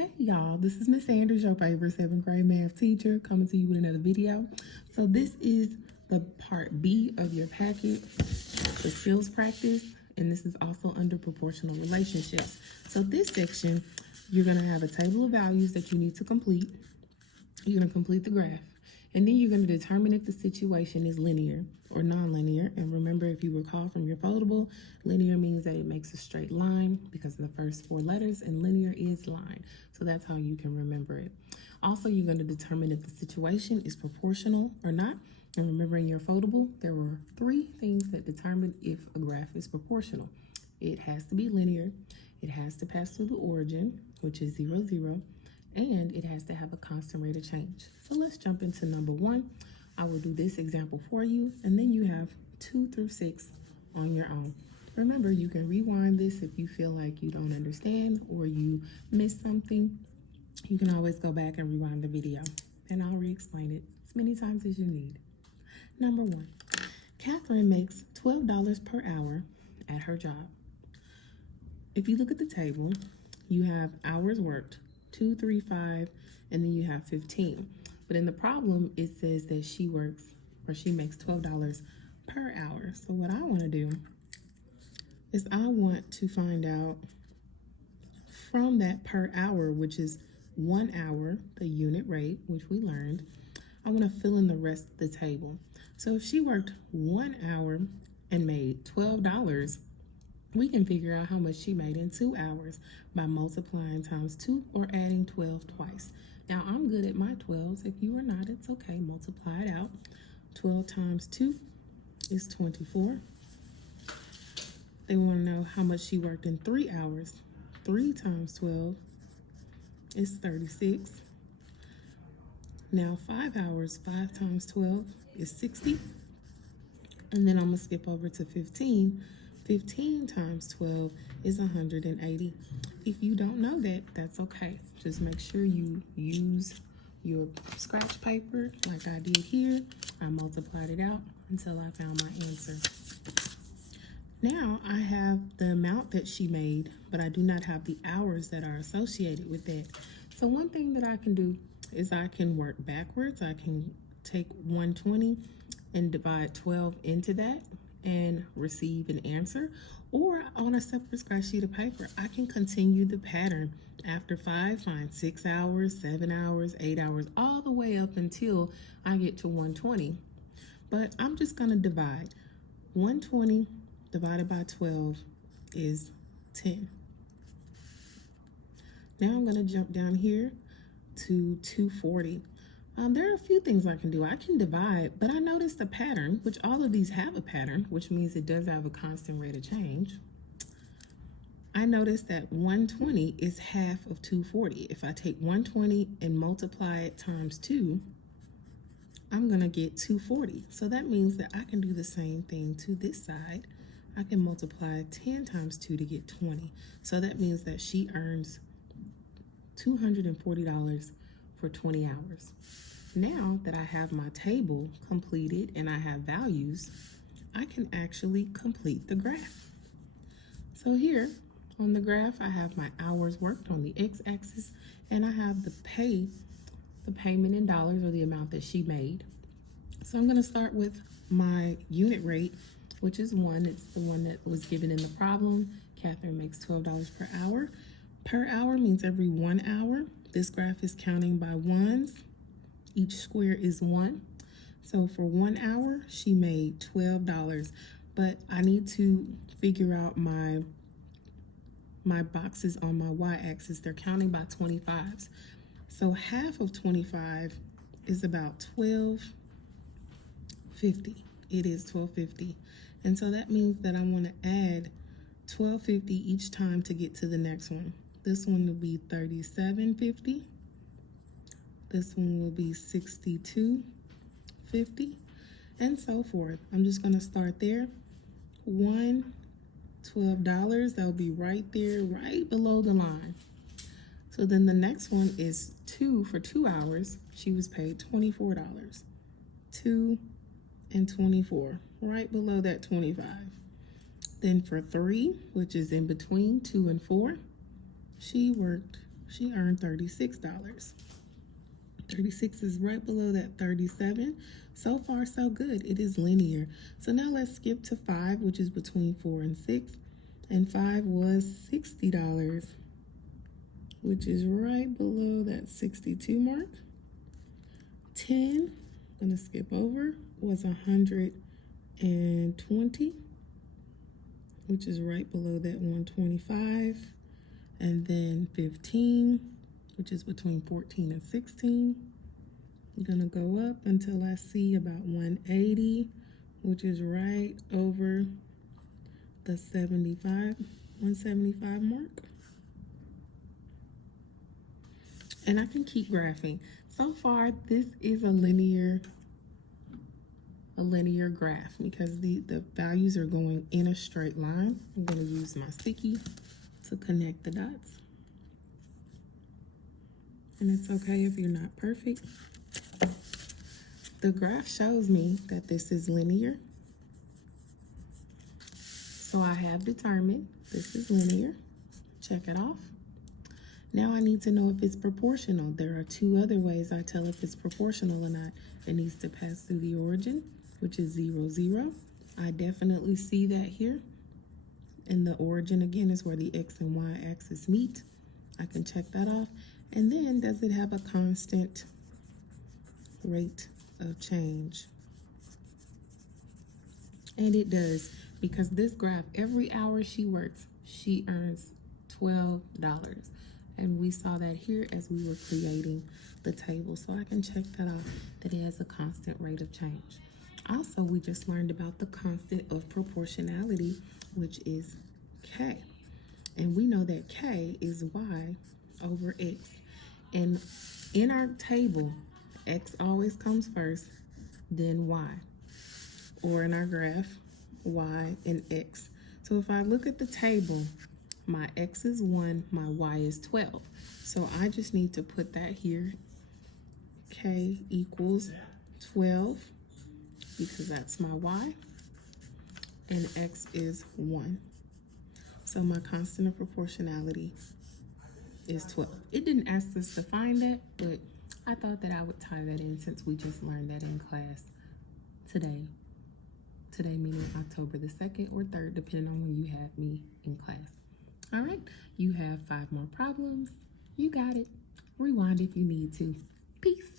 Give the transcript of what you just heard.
Hey y'all, this is Miss Sanders, your favorite 7th grade math teacher, coming to you with another video. So this is the part B of your packet, the skills practice, and this is also under proportional relationships. So this section, you're gonna have a table of values that you need to complete. You're gonna complete the graph, and then you're gonna determine if the situation is linear or non-linear. And remember, if you recall from your foldable, linear means that it makes a straight line because of the first 4 letters, and linear is line. So that's how you can remember it. Also, you're gonna determine if the situation is proportional or not. And remember, in your foldable, there were 3 things that determine if a graph is proportional. It has to be linear, it has to pass through the origin, which is 0, 0, and it has to have a constant rate of change. So let's jump into number 1. I will do this example for you, and then you have 2 through 6 on your own. Remember, you can rewind this if you feel like you don't understand or you missed something. You can always go back and rewind the video, and I'll re-explain it as many times as you need. Number 1, Catherine makes $12 per hour at her job. If you look at the table, you have hours worked, 2, 3, 5, and then you have 15. But in the problem, it says that she makes $12 per hour. So what I want to do is I want to find out from that per hour, which is 1 hour, the unit rate, which we learned, I want to fill in the rest of the table. So if she worked 1 hour and made $12, we can figure out how much she made in 2 hours by multiplying times 2 or adding 12 twice. Now, I'm good at my 12s. If you are not, it's okay. Multiply it out. 12 times 2 is 24. They want to know how much she worked in 3 hours. 3 times 12 is 36. Now, 5 hours, 5 times 12 is 60. And then I'm going to skip over to 15. 15 times 12 is 180. If you don't know that, that's okay. Just make sure you use your scratch paper like I did here. I multiplied it out until I found my answer. Now I have the amount that she made, but I do not have the hours that are associated with that. So one thing that I can do is I can work backwards. I can take 120 and divide 12 into that and receive an answer, or on a separate scratch sheet of paper, I can continue the pattern. After 5, find 6 hours, 7 hours, 8 hours, all the way up until I get to 120. But I'm just gonna divide. 120 divided by 12 is 10. Now I'm gonna jump down here to 240. There are a few things I can do. I can divide, but I noticed a pattern, which all of these have a pattern, which means it does have a constant rate of change. I noticed that 120 is half of 240. If I take 120 and multiply it times 2, I'm gonna get 240. So that means that I can do the same thing to this side. I can multiply 10 times 2 to get 20. So that means that she earns $240 for 20 hours. Now that I have my table completed and I have values, I can actually complete the graph. So here on the graph, I have my hours worked on the x-axis, and I have the payment in dollars, or the amount that she made. So I'm gonna start with my unit rate, which is 1. It's the one that was given in the problem. Catherine makes $12 per hour. Per hour means every 1 hour. This graph is counting by ones. Each square is 1. So for 1 hour, she made $12. But I need to figure out my boxes on my y-axis. They're counting by 25s. So half of 25 is about 12.50. It is 12.50. And so that means that I want to add 12.50 each time to get to the next one. This one will be 37.50. This one will be 62.50, and so forth. I'm just gonna start there. $12, that'll be right there, right below the line. So then the next one is 2 for 2 hours. She was paid $24. 2 and 24, right below that 25. Then for 3, which is in between 2 and 4, she worked she earned $36. 36 is right below that 37. So far, so good. It is linear. So now let's skip to 5, which is between 4 and 6. And 5 was $60, which is right below that 62 mark. 10, I'm going to skip over, was 120, which is right below that 125. And then 15, which is between 14 and 16. I'm gonna go up until I see about 180, which is right over the 175 mark. And I can keep graphing. So far, this is a linear graph because the values are going in a straight line. I'm gonna use my sticky to connect the dots. And it's okay if you're not perfect. The graph shows me that this is linear. So I have determined this is linear. Check it off. Now I need to know if it's proportional. There are 2 other ways I tell if it's proportional or not. It needs to pass through the origin, which is 0, 0. I definitely see that here. And the origin, again, is where the X and Y axis meet. I can check that off. And then, does it have a constant rate of change? And it does, because this graph, every hour she works, she earns $12. And we saw that here as we were creating the table. So I can check that off, that it has a constant rate of change. Also, we just learned about the constant of proportionality, which is K. And we know that K is Y over X. And in our table, X always comes first, then Y. Or in our graph, Y and X. So if I look at the table, my X is 1, my Y is 12. So I just need to put that here. K equals 12 because that's my Y. And X is 1. So my constant of proportionality is 12. It didn't ask us to find that, but I thought that I would tie that in since we just learned that in class today. Today meaning October the 2nd or 3rd, depending on when you have me in class. All right, you have 5 more problems. You got it. Rewind if you need to. Peace.